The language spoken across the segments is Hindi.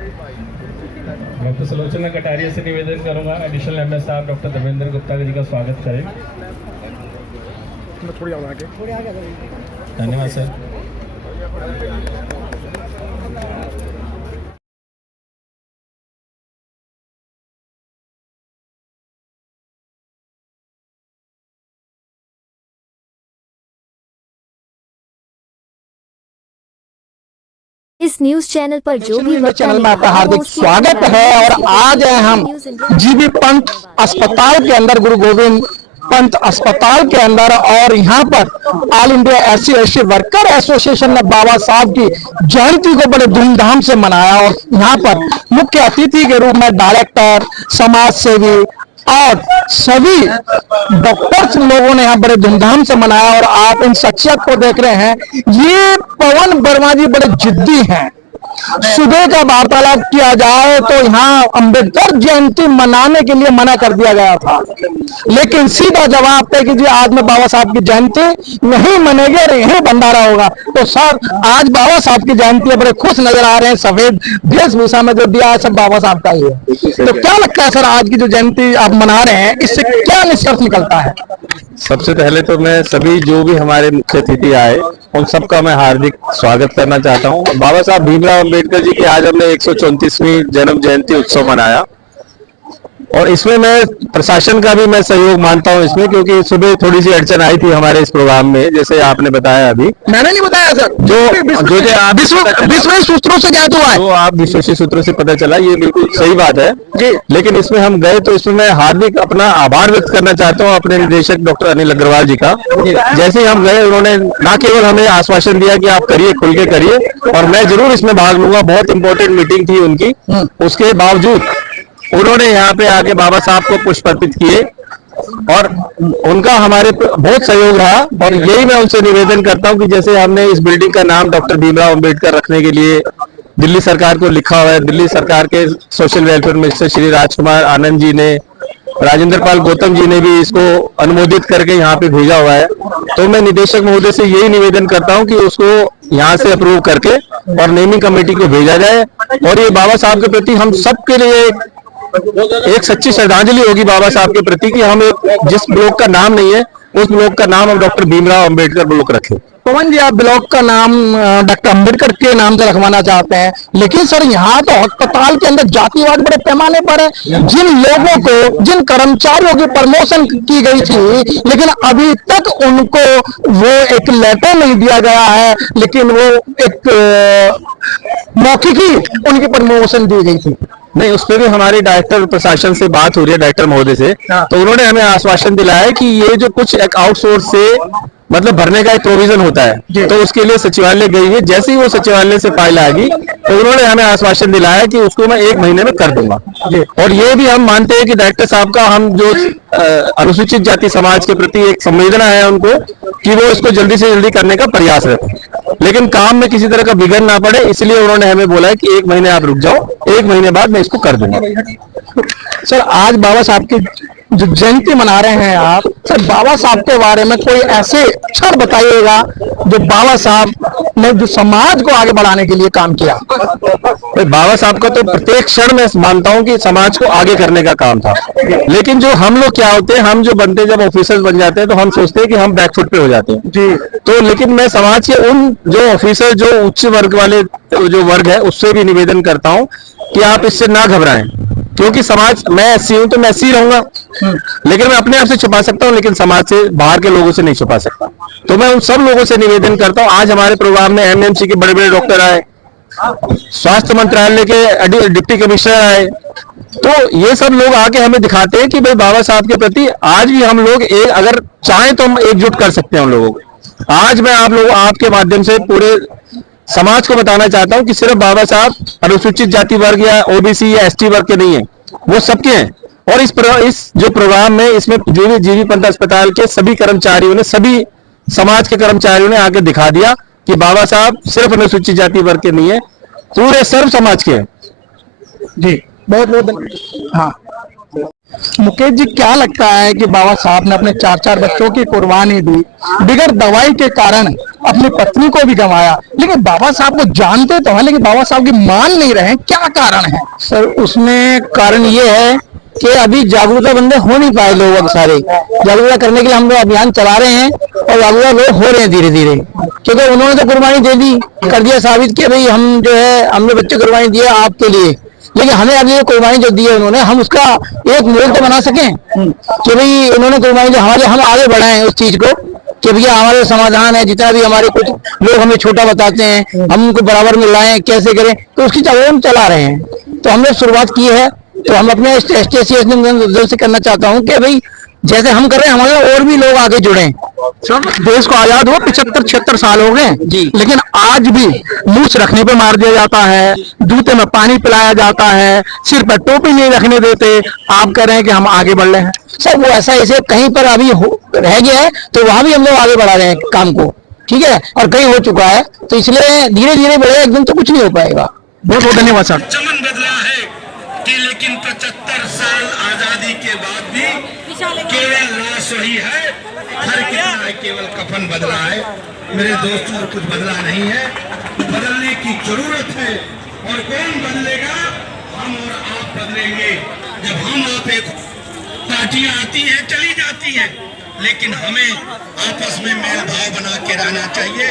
डॉक्टर सुलोचना कटारिया से निवेदन करूंगा एडिशनल एमएस साहब डॉक्टर धर्मेंद्र गुप्ता जी का स्वागत करें। धन्यवाद सर। इस न्यूज चैनल पर जो भी चैनल में आपका हार्दिक स्वागत है। और आज हैं हम जीबी पंत अस्पताल के अंदर, गुरु गोविंद पंत अस्पताल के अंदर, और यहाँ पर all India SC worker association ने बाबा साहब की जयंती को बड़े धूमधाम से मनाया। और यहाँ पर मुख्य अतिथि के रूप में डायरेक्टर, समाज सेवी और सभी डॉक्टर्स लोगों ने यहाँ बड़े धूमधाम से मनाया। और आप इन शख्सियत को देख रहे हैं, ये पवन वर्मा जी बड़े जिद्दी हैं। सुबह का वार्तालाप किया जाए तो यहाँ अंबेडकर जयंती मनाने के लिए मना कर दिया गया था, लेकिन सीधा जवाब था कि जी आज में बाबा साहब की जयंती नहीं मनेगी और यही भंडारा होगा। तो सर आज बाबा साहब की जयंती बड़े खुश नजर आ रहे हैं, सफेद वेशभूषा में जो दिया है सब बाबा साहब का ही है। तो क्या लगता है सर, आज की जो जयंती आप मना रहे हैं इससे क्या निष्कर्ष निकलता है? सबसे पहले तो मैं सभी जो भी हमारे मुख्य अतिथि आए उन सबका मैं हार्दिक स्वागत करना चाहता हूं। बाबा साहब भीमराव अंबेडकर जी की आज हमने 134वीं जन्म जयंती उत्सव मनाया, और इसमें मैं प्रशासन का भी मैं सहयोग मानता हूं इसमें, क्योंकि सुबह थोड़ी सी अड़चन आई थी हमारे इस प्रोग्राम में, जैसे आपने बताया अभी। मैंने नहीं बताया सर, जो विश्व सूत्रों से ज्ञात हुआ है, तो आप विश्वसी सूत्रों से पता चला, ये बिल्कुल सही बात है जी। लेकिन इसमें हम गए तो इसमें मैं हार्दिक अपना आभार व्यक्त करना चाहता हूँ अपने निदेशक डॉक्टर अनिल अग्रवाल जी का। जैसे ही हम गए उन्होंने न केवल हमें आश्वासन दिया कि आप करिए, खुल के करिए, और मैं जरूर इसमें भाग लूंगा, बहुत इंपॉर्टेंट मीटिंग थी उनकी, उसके बावजूद उन्होंने यहाँ पे आके बाबा साहब को पुष्प अर्पित किए और उनका हमारे बहुत सहयोग रहा। और यही मैं उनसे निवेदन करता हूँ कि जैसे हमने इस बिल्डिंग का नाम डॉक्टर भीमराव अंबेडकर रखने के लिए दिल्ली सरकार को लिखा हुआ है, दिल्ली सरकार के social welfare minister Shri Rajkumar Anand ji ने, राजेंद्र पाल गौतम जी ने भी इसको अनुमोदित करके यहाँ पे भेजा हुआ है। तो मैं निदेशक महोदय से यही निवेदन करता हूँ कि उसको यहाँ से अप्रूव करके और नेमिंग कमेटी को भेजा जाए, और ये बाबा साहब के प्रति हम सबके लिए एक सच्ची श्रद्धांजलि होगी बाबा साहब के प्रति कि हम जिस ब्लॉक का नाम नहीं है उस ब्लॉक का नाम हम डॉक्टर भीमराव अंबेडकर ब्लॉक रखें। पवन जी, आप ब्लॉक का नाम डॉक्टर अंबेडकर के नाम से रखवाना चाहते हैं, लेकिन सर यहाँ तो अस्पताल के अंदर जातिवाद बड़े पैमाने पर है। जिन लोगों को, जिन कर्मचारियों की प्रमोशन की गई थी, लेकिन अभी तक उनको वो एक लेटर नहीं दिया गया है, लेकिन वो एक मौखिक ही उनकी प्रमोशन दी गई थी। नहीं, उस पर भी हमारे डायरेक्टर प्रशासन से बात हो रही है, डायरेक्टर महोदय से, तो उन्होंने हमें आश्वासन दिलाया है कि ये जो कुछ एक आउटसोर्स से मतलब भरने का एक प्रोविजन होता है, तो उसके लिए सचिवालय गई है। जैसे ही वो सचिवालय से फाइल आएगी तो उन्होंने हमें आश्वासन दिलाया कि उसको मैं 1 महीने में कर दूंगा। और ये भी हम मानते हैं कि डायरेक्टर साहब का हम जो अनुसूचित जाति समाज के प्रति एक संवेदना है उनको, कि वो इसको जल्दी से जल्दी करने का प्रयास रखें, लेकिन काम में किसी तरह का विघ्न ना पड़े, इसलिए उन्होंने हमें बोला है कि 1 महीने आप रुक जाओ, 1 महीने बाद मैं इसको कर दूंगा। सर आज बाबा साहब की जो जयंती मना रहे हैं आप, सर बाबा साहब के बारे में कोई ऐसे क्षण बताइएगा जो बाबा साहब ने जो समाज को आगे बढ़ाने के लिए काम किया। बाबा साहब का तो प्रत्येक क्षण में मानता हूं कि समाज को आगे करने का काम था, लेकिन जो हम लोग क्या होते हैं, हम जो बनते जब ऑफिसर्स बन जाते हैं तो हम सोचते हैं कि हम बैकफुट पे हो जाते हैं जी। तो लेकिन मैं समाज के उन जो ऑफिसर, जो उच्च वर्ग वाले जो वर्ग है, उससे भी निवेदन करता हूं कि आप इससे ना घबराएं, क्योंकि समाज, मैं एससी हूं तो मैं एससी रहूंगा, लेकिन मैं अपने आप से छुपा सकता हूं, लेकिन समाज से बाहर के लोगों से नहीं छुपा सकता। तो मैं उन सब लोगों से निवेदन करता हूं। आज हमारे प्रोग्राम में एमएमसी के बड़े बड़े डॉक्टर आए, स्वास्थ्य मंत्रालय के डिप्टी कमिश्नर आए, तो ये सब लोग आके हमें दिखाते हैं कि भाई बाबा साहब के प्रति आज भी हम लोग अगर चाहें तो हम एकजुट कर सकते हैं उन लोगों को। आज मैं आप लोगों, आपके माध्यम से पूरे समाज को बताना चाहता हूं कि सिर्फ बाबा साहब अनुसूचित जाति वर्ग या ओबीसी या एसटी वर्ग के नहीं है, वो सबके हैं। और इस जो प्रोग्राम में, इसमें जो भी जीबी पंत अस्पताल के सभी कर्मचारियों ने, सभी समाज के कर्मचारियों ने आके दिखा दिया कि बाबा साहब सिर्फ अनुसूचित जाति वर्ग के नहीं है, पूरे सर्व समाज के हैं। जी बहुत बहुत हाँ। मुकेश जी, क्या लगता है कि बाबा साहब ने अपने 4 बच्चों की कुर्बानी दी, बिगड़ दवाई के कारण अपनी पत्नी को भी गंवाया, लेकिन बाबा साहब को जानते तो हैं लेकिन बाबा साहब की मान नहीं रहे, क्या कारण है? सर उसमें कारण ये है कि अभी जागरूकता बंदे हो नहीं पाए लोग सारे। जागरूकता करने के लिए हम लोग अभियान चला रहे हैं और जागरूकता लोग हो रहे हैं धीरे धीरे, क्योंकि उन्होंने तो कुर्बानी दे दी, कर दिया साबित कि भाई हम जो है हमने बच्चे कुर्बानी दिए आपके लिए, लेकिन हमें अभी ये कुर्बानी जो दी है उन्होंने, हम उसका एक मोल तो बना सकें कि भाई उन्होंने कुर्बानी जो हमारे, हम आगे बढ़ाएं उस चीज को कि भैया हमारे समाधान है, जितना भी हमारे कुछ लोग हमें छोटा बताते हैं हम उनको बराबर में लाएं, कैसे करें, तो उसकी जागरूकता हम चला रहे हैं। तो हमने शुरुआत की है, तो हम अपने STC से करना चाहता हूँ कि भाई जैसे हम कर रहे हैं हमारे और भी लोग आगे जुड़े। सर, देश को आजाद हुआ 75-76 साल हो गए जी, लेकिन आज भी मूछ रखने पे मार दिया जाता है, जूते में पानी पिलाया जाता है, सिर पर टोपी नहीं रखने देते। आप कह रहे हैं कि हम आगे बढ़ रहे हैं। सर वो ऐसा ऐसे कहीं पर अभी रह गया है तो वहां भी हम लोग आगे बढ़ा रहे हैं काम को, ठीक है, और कहीं हो चुका है, तो इसलिए धीरे धीरे बढ़े, एकदम तो कुछ नहीं हो पाएगा। बहुत बहुत धन्यवाद सर। चमन बदला है कि लेकिन 75 साल आजादी के बाद भी केवल लाश वही है, हर कितना है केवल कफन बदला है। मेरे दोस्तों कुछ बदला नहीं है, बदलने की जरूरत है। और कौन बदलेगा? हम और आप बदलेंगे। जब हम आप एक पार्टियां आती हैं चली जाती हैं, लेकिन हमें आपस में मेल भाव बना के रहना चाहिए।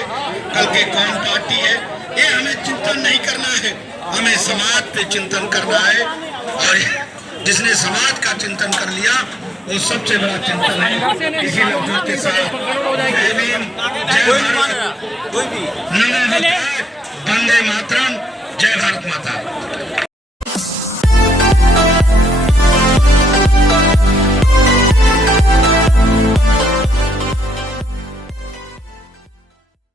कल के कौन पार्टी है ये हमें चिंतन नहीं करना है, हमें समाज पे चिंतन करना है। और जिसने समाज का चिंतन कर लिया वो सबसे बड़ा चिंतन है। इसी लफ्जों के साथ जय भीम, जय भारत, नमो बुद्धाय, वंदे मातरम, जय भारत माता।